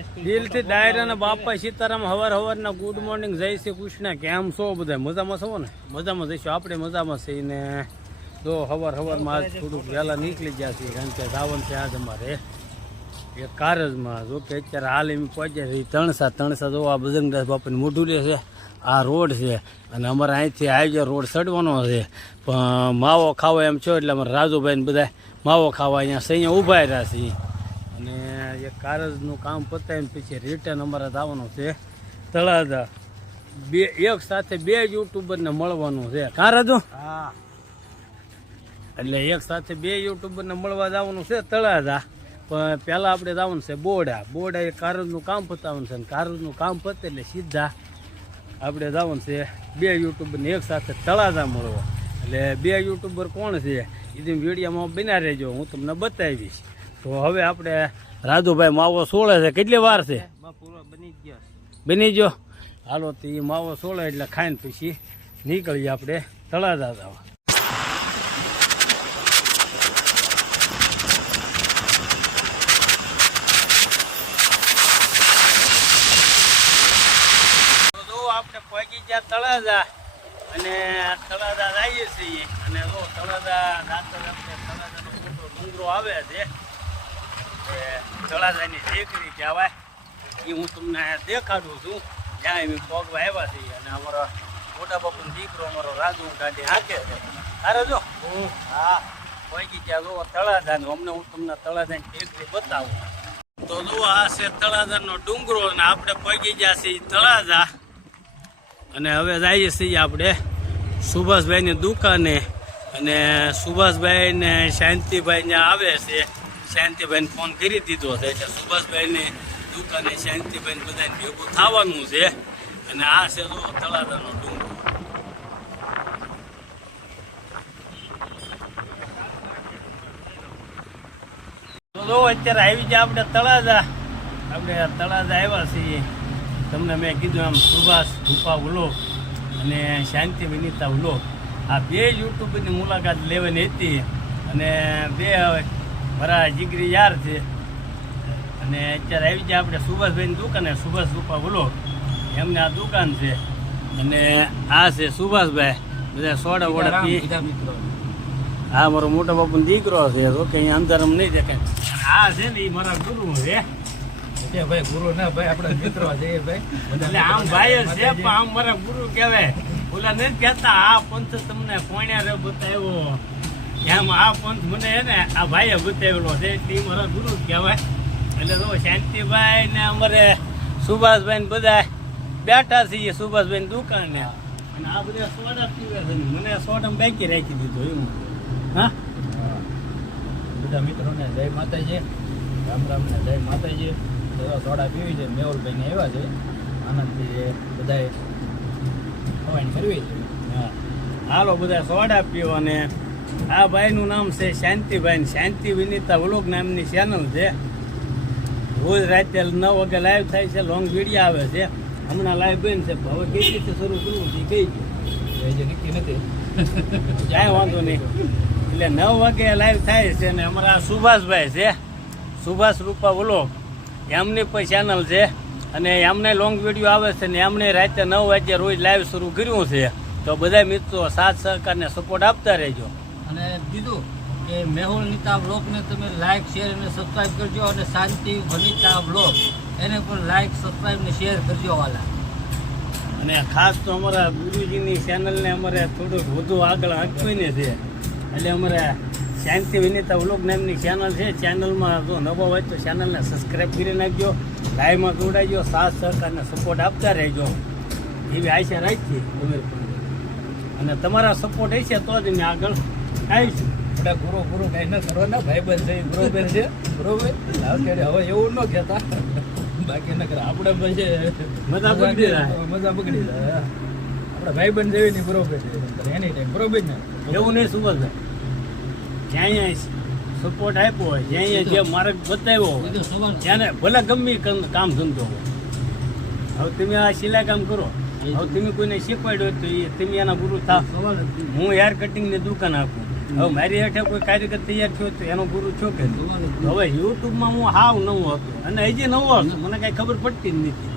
દિલથી ડાયરા અને બાપા સીતારામ હવાર હવારના ગુડ મોર્નિંગ જય શ્રી કૃષ્ણ. કેમ છો બધા? મજામાં છો ને? મજામાં જઈશું આપણે, મજામાં છીએ ને. જો હવાર હવારમાં આજ થોડુંક વહેલા નીકળી ગયા છીએ, કારણ કે રાવણ છે આજ અમારે. એ કારજમાં, જો કે અત્યારે હાલ એમ પહોંચ્યા છે ત્રણસા તણસા જો આ બજરંગદાસ બાપાને મોઢું રહે છે, આ રોડ છે. અને અમારે અહીંથી હાઈવે રોડ ચડવાનો છે. પણ માવો ખાવો એમ છો એટલે અમારે રાજુભાઈ ને બધા માવો ખાવા અહીંયા સૈયા ઊભા રહ્યા છે અને એ કારજનું કામ પતાવીને પછી રિટર્ન અમારે આવવાનું છે. તળાજા. બે એક સાથે બે યુટ્યુબરને મળવાનું છે. કારજો? હા. એટલે એક સાથે બે યુટ્યુબરને મળવા જવાનું છે તળાજા. પણ પહેલાં આપણે જવાનું છે બોડા. બોડા એ કારજનું કામ પતાવવાનું છે અને કારજનું કામ પતે એટલે સીધા આપણે જવાનું છે બે યુટ્યુબરને એક સાથે તળાજા મળવા. એટલે બે યુટ્યુબર કોણ છે? એ વિડીયોમાં બના રહેજો. હું તમને બતાવીશ. તો હવે આપણે રાજુભાઈ માવો સોળે છે. કેટલી વાર છે? બની ગયો. હાલો, તો એ માવો સોળે એટલે ખાઈને પછી નીકળીએ આપણે તળાજા જવા. પહોંચી ગયા તળાજા અને તળાજા જઈએ છીએ. અને જો તળાજા રાતે તળાજાનો મોટો ડુંગરો આવે છે તળાજાની ટેકરી કહેવાય. એ હું તમને દેખાડું છું. ત્યાં એમ પગવા આવ્યા છીએ અને અમારો મોટા બાપુનો દીકરો અમારો રાજુ ગાડી હાકે છે. અરે જો. હા. પહોંચી ગયા જો તળાજાનું. અમને હું તમને તળાજાની ટેકરી બતાવું. તો જો આ છે તળાજાનો ડુંગરો અને આપણે પહોંચી ગયા છીએ તળાજા. અને હવે જઈએ છીએ આપણે સુભાષભાઈની દુકાને. અને સુભાષભાઈ ને શાંતિભાઈ ત્યાં આવે છે. શાંતિભાઈને ફોન કરી દીધો હતો એટલે સુભાષભાઈની, દુકાને શાંતિભાઈને બધાને ભેગું થવાનું છે. અને આ છે તો તળાજાનો ડુંગર. તો અત્યારે આવી જાય આપણે તળાજા. આપણે તળાજા આવ્યા છીએ. તમને મેં કીધું આમ સુભાષ ગુફા ઉલો અને શાંતિ વિનીતા ઉલો આ બે યુટ્યુબની મુલાકાત લેવાની હતી. અને બે મારા જીગરી યાર છે. અને અત્યારે આવી જાય આપણે સુભાષભાઈની દુકાને. સુભાષ રૂપા બોલો એમને આ દુકાન છે. અને આ છે સુભાષભાઈ. બધા સોડા વોડા પી હા મારો મોટો બાપુનો દીકરો છે તો કે અહીંયા અંદર નહીં દેખાય. આ છે ને એ મારા ગુરુ છે. ભાઈ ગુરુ ના ભાઈ આપણા મિત્રો છે ભાઈ. એટલે આમ ભાઈ છે પણ આમ મારા ગુરુ કહેવાય. ઓલા નથી કહેતા આ પંથ તમને કોણ્યા રે બતાવ્યો. એમ આ પંથ મને હે ને આ ભાઈએ બતાવેલો છે તે મારો ગુરુ કહેવાય. એટલે તો શાંતિભાઈ ને અમારે સુભાષભાઈ ને બધા બેઠા છીએ સુભાષભાઈ દુકાને. અને આ બધા સોડા પીવે છે ને મને સોડા બાકી રાખી દીધો એવું હા? બધા મિત્રોને જય માતાજી રામ રામ ને જય માતાજી. સોડા પીવી છે મેહુલભાઈ ને આવ્યા છે. આનંદથી બધાએ ખવાણી કરવી છે. હા. હાલો બધા સોડા પીવો અને આ ભાઈનું નામ છે શાંતિભાઈ શાંતિ વિનીતા વ્લોગ નામની ચેનલ છે. રોજ રાતે નવ વાગે લાઈવ થાય છે લોંગ વીડિયો આવે છે. હમણાં લાઈવ બેન છે હવે કઈ રીતે શરૂ કરવું છે કઈ જાય વાંધો નહીં. એટલે નવ વાગે લાઈવ થાય છે અને અમારા સુભાષભાઈ છે. સુભાષ રૂપા વ્લોગ. એમની પણ ચેનલ છે. અને એમને લોંગ વીડિયો આવે છે ને એમને રાતે નવ વાગે રોજ લાઈવ શરૂ કર્યું છે. તો બધા મિત્રો સાથ સહકારને સપોર્ટ આપતા રહેજો. અને બીજું કે મેહુલ નીતા બ્લોગને તમે લાઇક શેર અને સબસ્ક્રાઈબ કરજો અને શાંતિ વનિતા બ્લોગ એને પણ લાઇક સબસ્ક્રાઈબ ને શેર કરજો વાલા. અને ખાસ તો અમારા ગુરુજીની ચેનલને અમારે થોડુંક વધુ આગળ હાંકવીને છે. એટલે અમારે શાંતિ વિનીતા વ્લોગ નામની ચેનલ છે. ચેનલમાં જો નવો હોય તો ચેનલને સબસ્ક્રાઈબ કરી નાખજો. લાઈવમાં જોડાજો સાથ સહકારને સપોર્ટ આપતા રહેજો. એવી આશા રાખી અને તમારા સપોર્ટ હશે તો જ મેં આગળ આવીશું આપણે ગુરુ ગુરુ કઈ ન કરો ને ભાઈ બંધ છે બરોબર છે. બરોબર? હવે એવું ન કહેતા. બાકી ન કરે આપણે પછી મજા બગડી જાય. મજા બગડી જાય આપણે ભાઈ બંધ જેવી ની બરોબર છે. એની ટાઈમ બરોબર ને એવું નહીં સુભાષભાઈ જ્યાં અહીંયા સપોર્ટ આપ્યો હોય જ્યાં જે માર્ગ બતાવ્યો હોય ત્યારે ભલે ગમે કામ ધંધો હોય. હવે તમે આ સિલાઈ કામ કરો. હવે તમે કોઈને શીખવાડ્યો હોય તો એ તમે એના ગુરુ થાવ હું હેર કટિંગની દુકાન આપું. હવે મારી હેઠે કોઈ કાર્યકર તૈયાર થયો તો એનો ગુરુ છો કે હવે યુટ્યુબમાં હું હાવ નવો હતો. અને હજી નવો હતો. મને કાંઈ ખબર પડતી જ નથી.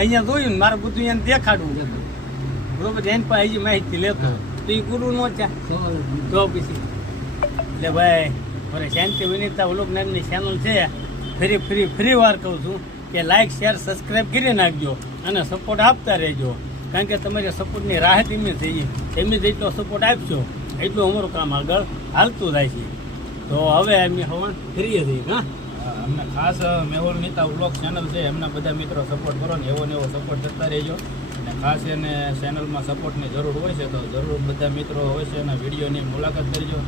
અહીંયા જોયું ને મારે બધું એને દેખાડવું બરોબર એની પાસે હજી માહિતી લેતો તો એ ગુરુ નો છે. તો પછી. એટલે ભાઈ મારે શાંતિ વિનીતા ઓલોક નામની ચેનલ છે. ફરી ફરી ફરી વાર કહું છું કે લાઈક શેર સબસ્ક્રાઈબ કરી નાખજો અને સપોર્ટ આપતા રહેજો. કારણ કે તમારી સપોર્ટની રાહ ધીમે થઈ એમ જ તો સપોર્ટ આપશો. એટલું અમારું કામ આગળ હાલતું જાય છે. તો હવે અમે હવન ફરીએ છીએ હા? અમને ખાસ મેહુલ નીતા વ્લોગ ચેનલ છે એમના બધા મિત્રો સપોર્ટ કરો ને એવો ને એવો સપોર્ટ કરતા રહેજો. અને ખાસ એને ચેનલમાં સપોર્ટની જરૂર હોય છે તો જરૂર બધા મિત્રો હોય છે એના વિડીયોની મુલાકાત કરજો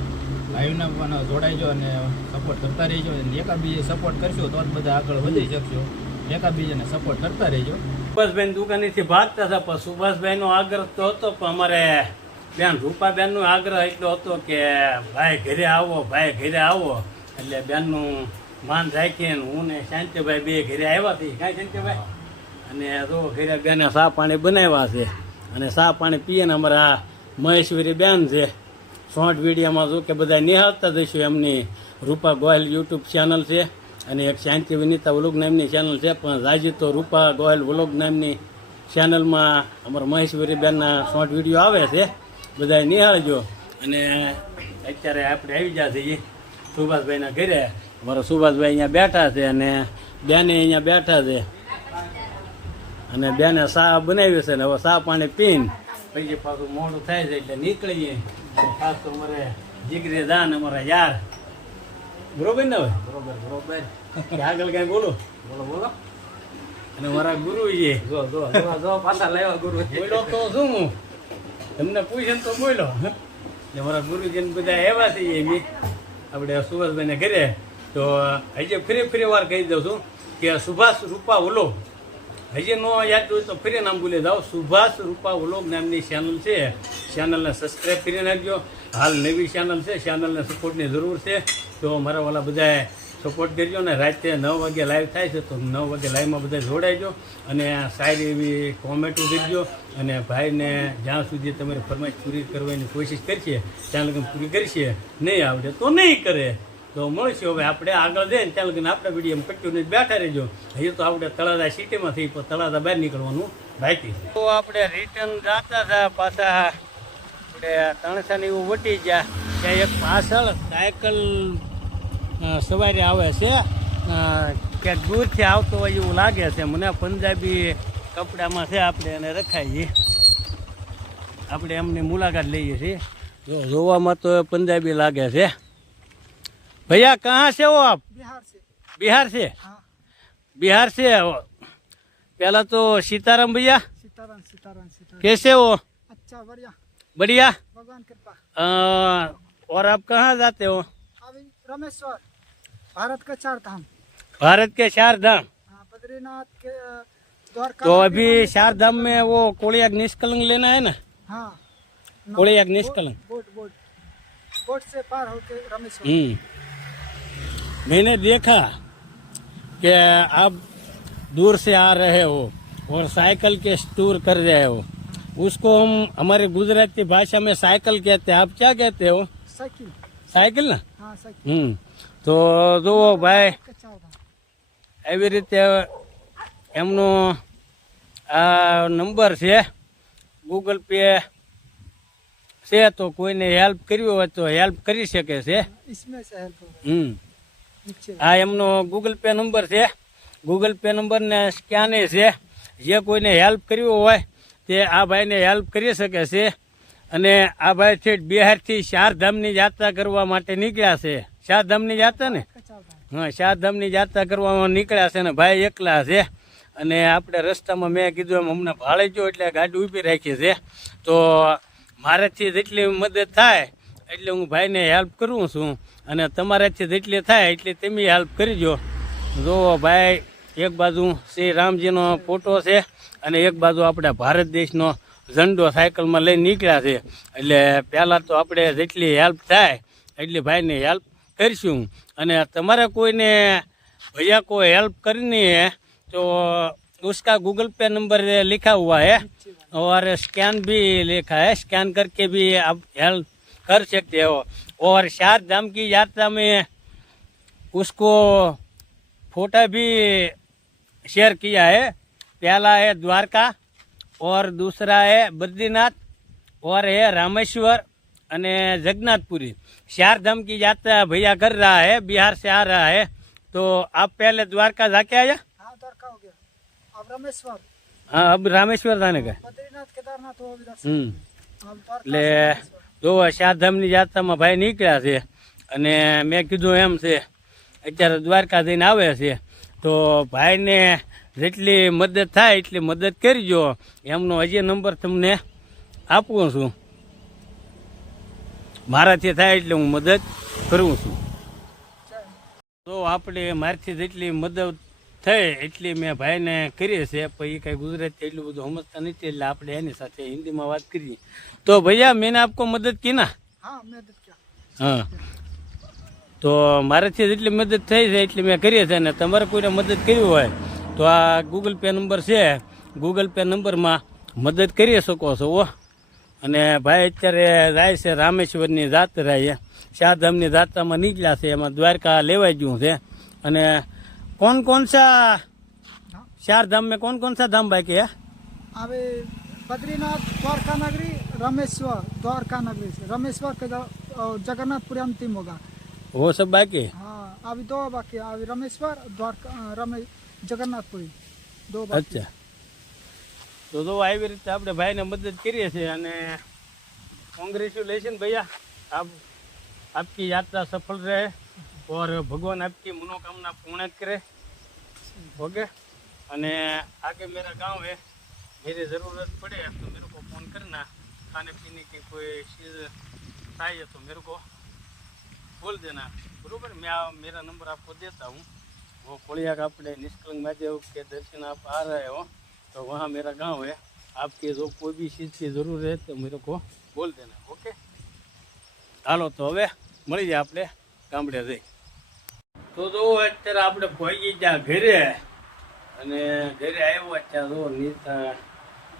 લાઈવના પણ જોડાઈજો અને સપોર્ટ કરતા રહેજો. અને એકાબીજે સપોર્ટ કરશો તો જ બધા આગળ વધી શકશો. એકાબીજાને સપોર્ટ કરતા રહેજો. સુભાષભાઈ દુકાનેથી ભાગતા હતા પણ સુભાષભાઈનો આગ્રહ તો હતો પણ અમારે બેન, રૂપાબેનનો આગ્રહ એટલો હતો કે ભાઈ ઘરે આવો, ભાઈ ઘરે આવો. એટલે બેનનું માન રાખીને હું ને શાંતિભાઈ બે ઘરે આવ્યા હતી કાંઈ શાંતિભાઈ? અને તો ઘરે બેને સા પાણી બનાવ્યા છે અને સા પાણી પીએ ને અમારા મહેશ્વરી બેન છે. શોર્ટ વિડીયોમાં જો કે બધા નિહાળતા જઈશું એમની રૂપા ગોયલ યુટ્યુબ ચેનલ છે અને એક શાંતિ વિનીતા વ્લોગ નામની ચેનલ છે. પણ રાજી તો રૂપા ગોયલ વ્લોગ નામની ચેનલમાં અમારા મહેશ્વરી બેનના શોર્ટ વીડિયો આવે છે. બધા નિહાળજો. અને અત્યારે આપણે આવી ગયા છીએ સુભાષભાઈના ઘરે. મારા સુભાષભાઈ અહીંયા બેઠા છે અને બેને અહીંયા બેઠા છે. અને બેને સા બનાવી છે ને હવે સા પાણી પીને. પછી પાછું મોડું થાય છે એટલે નીકળીએ. ખાસ તો અમારે જીગરે દાન અમારા યાર. બરોબર ને હવે? બરોબર બરોબર. આગળ કઈ બોલો? બોલો બોલો. અને મારા ગુરુ છે જો જો જો જો પાછા લાવ્યા ગુરુ બોલો તો શું હું? તમને પૂછે તો બોલો એટલે મારા ગુરુજીને બધા એવા થઈ એમ આપણે સુભાષભાઈને ઘરે. તો હજી ફરી ફરી વાર કહી દઉં છું કે સુભાષ રૂપા ઓલો હજી નો યાદ હોય તો ફરી નામ ભૂલી જાઓ. સુભાષ રૂપા ઉલોગ નામની ચેનલ છે. ચેનલને સબસ્ક્રાઈબ કરી નાખજો. હાલ નવી ચેનલ છે. ચેનલને સપોર્ટની જરૂર છે. તો મારા વાલા બધાએ સપોર્ટ કરજો ને રાતે નવ વાગે લાઈવ થાય છે તો નવ વાગે લાઈવમાં બધા જોડાઈજો અને સારી એવી કોમેન્ટો કરજો અને ભાઈને જ્યાં સુધી તમારી ફરમાઈશ પૂરી કરવાની કોશિશ કરીએ, ત્યાં લગન પૂરી કરશે નહીં આવડે તો નહીં કરે. તો મળશે. હવે આપણે આગળ જઈને ત્યાં લગન આપણા વીડિયો નહીં બેઠા રહેજો. હજી તો આપણે તળાદા સિટીમાં થઈ પણ તળાદા બહાર નીકળવાનું બાકી તો આપણે રિટર્ન જતા હતા પાછા. આપણે તણસાની એવું વટી ગયા. ત્યાં એક પાછળ સાયકલ सवारी आवे क्या दूर थी आते यू लगे से पंजाबी कपड़ा में से अपने रखाई अपने अमने मुलाकात लीए थी जो तो पंजाबी लगे से भैया कहाँ से हो आप बिहार से बिहार से हाँ। बिहार से पहला तो सीताराम भैया कैसे हो अच्छा बढ़िया बढ़िया भगवान कृपा और आप कहाँ जाते हो रामेश्वर भारत का चार धाम भारत के चार धाम हाँ, बद्रीनाथ के द्वारका तो अभी चार धाम में वो कोड़ी अग्निष्कलंग लेना है ना? हाँ। कोड़ी अग्निष्कलंग बोट बोट। बोट से पार होके रामेश्वर। हम्म। मैंने देखा कि आप दूर से आ रहे हो और साइकिल के टूर कर रहे हो। उसको हम हमारे गुजराती भाषा में साइकिल कहते हैं। आप क्या कहते हो? साइकिल। साइकिल ना? હમ. તો જુઓ ભાઈ આવી રીતે એમનો આ નંબર છે. ગૂગલ પે છે તો કોઈને હેલ્પ કરવી હોય તો હેલ્પ કરી શકે છે. હમ. આ એમનો ગૂગલ પે નંબર છે. ગૂગલ પે નંબર ને સ્કેને છે. જે કોઈને હેલ્પ કરવી હોય તે આ ભાઈને હેલ્પ કરી શકે છે. અને આ ભાઈ છે બિહારથી ચારધામની યાત્રા કરવા માટે નીકળ્યા છે. ચારધામની યાત્રા ને? હા ચારધામની યાત્રા કરવામાં નીકળ્યા છે અને ભાઈ એકલા છે. અને આપણે રસ્તામાં મેં કીધું એમ હમણાં ભાડે જો એટલે ગાડી ઊભી રાખી છે. તો મારાથી જેટલી મદદ થાય એટલે હું ભાઈને હેલ્પ કરું છું. અને તમારાથી જેટલી થાય એટલી તમે હેલ્પ કરીજો. જો ભાઈ, એક બાજુ શ્રી રામજીનો ફોટો છે અને એક બાજુ આપણા ભારત દેશનો ઝંડો સાયકલમાં લઈને નીકળ્યા છે એટલે પહેલાં તો આપણે જેટલી હેલ્પ થાય એટલી ભાઈને હેલ્પ કરીશું અને તમારે કોઈને भैया को हेल्प करनी है तो उसका गूगल पे नंबर लिखा हुआ है और स्कैन भी लिखा है स्कैन करके भी आप हेल्प कर सकते हो और चार धाम की यात्रा में उसको फोटो भी शेयर किया है पहला है द्वारका और दूसरा है बद्रीनाथ और है रामेश्वर અને जगन्नाथपुरी चार धाम की यात्रा भैया कर रहा है बिहार से आ रहा है तो आप पहले द्वारका जाके आया हाँ द्वारका हो गया अब रामेश्वर हाँ अब रामेश्वर जाने का बद्रीनाथ केदारनाथ हो इधर से હમ अब द्वारका એટલે से रामेश्वर। જો ચારધામની યાત્રામાં ભાઈ નીકળ્યા છે અને મેં કીધું એમ છે અત્યારે દ્વારકા જઈને આવે છે તો ભાઈને જેટલી મદદ થાય એટલી મદદ કરજો. એમનો હજી નંબર તમને આપું છું. મારાથી થાય એટલે હું મદદ કરું છું. તો આપણે મારાથી જેટલી મદદ થઈ એટલી મેં ભાઈને કરી છે પછી કાંઈ ગુજરાતી એટલું બધું સમજતા નથી એટલે આપણે એની સાથે હિન્દીમાં વાત કરીએ. તો ભૈયા મેં આપકો મદદ કી ના? હા તો મારાથી જેટલી મદદ થઈ છે એટલી મેં કરી છે અને તમારે કોઈને મદદ કરવી હોય તો આ ગૂગલ પે નંબર છે ગૂગલ પે નંબરમાં મદદ કરી શકો છો ઓ અને ભાઈ અત્યારે જાય છે રામેશ્વરની જાત્રા છે શાહધામની જાત્રામાં નીકળ્યા છે એમાં દ્વારકા લેવાઈ ગયું છે અને કોણ કોણ સા ચાર धाम में कौन कौन सा धाम बाकी है अभी बद्रीनाथ द्वारका नगरी रामेश्वर द्वारका नगरी से रामेश्वर के ज- अ, जगन्नाथपुरी अंतिम होगा वो सब बाकी है हाँ अभी दो बाकी है। अभी रामेश्वर द्वारका अ, रमे जगन्नाथपुरी दो बाकी અચ્છા તો તો આવી રીતે આપણે ભાઈને મદદ કરીએ છીએ અને કોંગ્રેચ્યુલેશન ભૈયા આપ આપકી યાત્રા સફળ રહે और भगवान आपकी मनोकामना पूर्ण करे ओके અને आगे मेरा गांव है मेरी ज़रूरत पड़े तो मेरे को फ़ोन करना खाने पीने की कोई चीज़ चाहिए तो मेरे को बोल देना बरोबर मैं आ- मेरा नंबर आपको देता हूँ वो कोड़िया का अपने निष्कलंक महादेव के दर्शन आप आ रहे हो तो वहाँ मेरा गांव है आपकी जो कोई भी चीज़ की ज़रूरत है तो मेरे को बोल देना ओके હાલો તો હવે મળી જાય આપણે ગામડે જઈ તો જો અત્યારે આપણે પહોંચી ગયા ઘરે અને ઘરે આવ્યા ત્યાં જો નીતા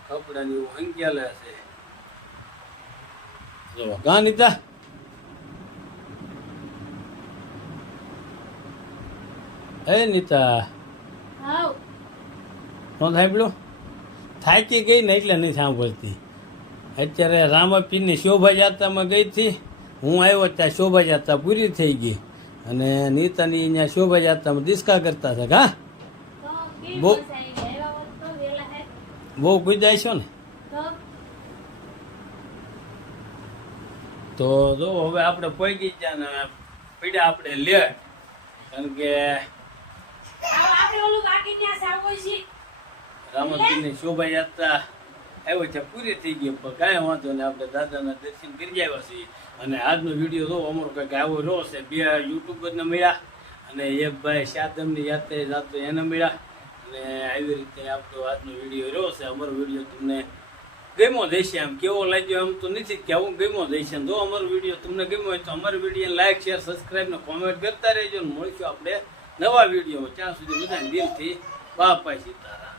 કપડાની એવું હંકેલા છે જો કા નીતા હે નીતા. નો સાંભળ્યું? થાકી ગઈ ને એટલે નહીં સાંભળતી. અત્યારે રામાપીરની શોભા યાત્રામાં ગઈ હતી. હું આવ્યો ત્યાં શોભા યાત્રા પૂરી થઈ ગઈ. અને નીતાની અહીંયા શોભા યાત્રામાં દિસ્કા કરતા હતા હા? બહુ- બહુ કુદાય છો ને? તો? જો હવે આપણે પહોંચી ગયા ને પીડા આપણે લે. કારણ કે આપણે ઓલું બાકી ત્યાં છે રામાપીરની શોભા યાત્રા આવ્યો છે, પૂરી થઈ ગઈ, પણ કાંઈ વાંધો નહીં, આપણે દાદાના દર્શન કરી આવ્યા છીએ. અને આજનો વીડિયો જો અમારો કંઈક આવો રહ્યો છે. બે યુટ્યુબરને મળ્યા, અને એક ભાઈ શાદમની યાત્રા જાતો એને મળ્યા, અને આવી રીતે આપણો આજનો વીડિયો રહ્યો છે. અમારો વીડિયો તમને ગમ્યો દેશે આમ કેવો લાગ્યો એમ તો નથી કે હું ગમ્યો દેશે જો અમારો વીડિયો તમને ગમ્યો હોય તો અમારો વીડિયો લાઈક શેર સબસ્ક્રાઈબ ને કોમેન્ટ કરતા રહેજો. મળીશું આપણે નવા વીડિયો ત્યાં સુધી બધાને દિલથી બાપા સીતારામ.